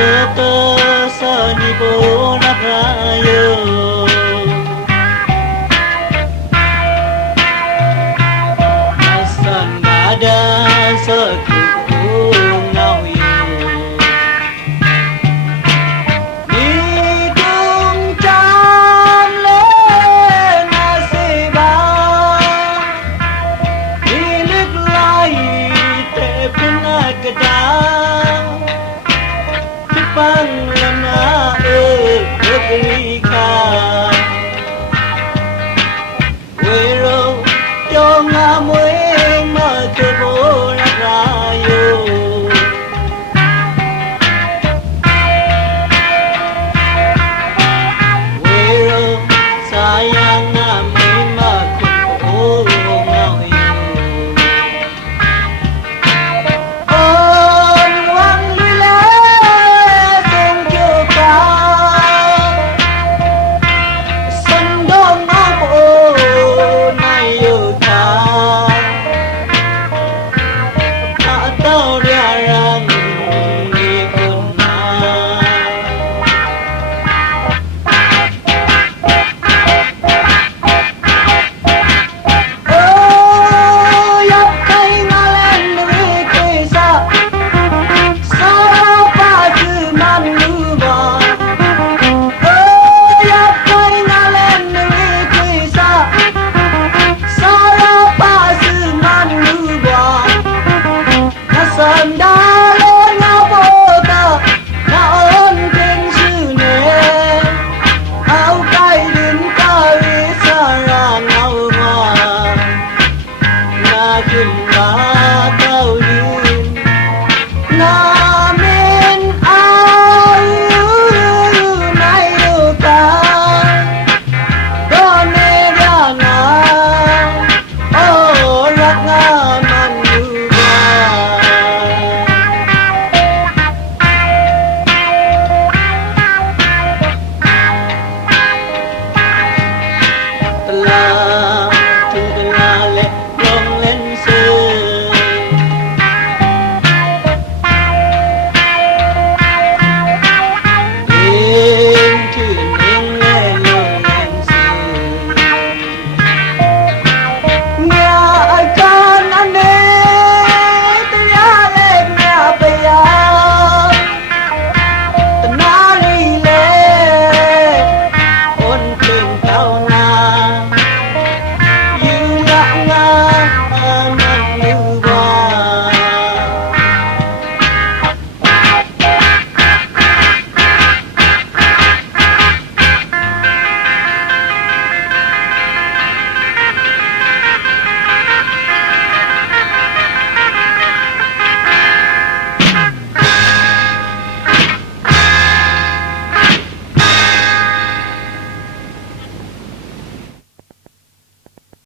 Natasanipon penagdang 감사합니다.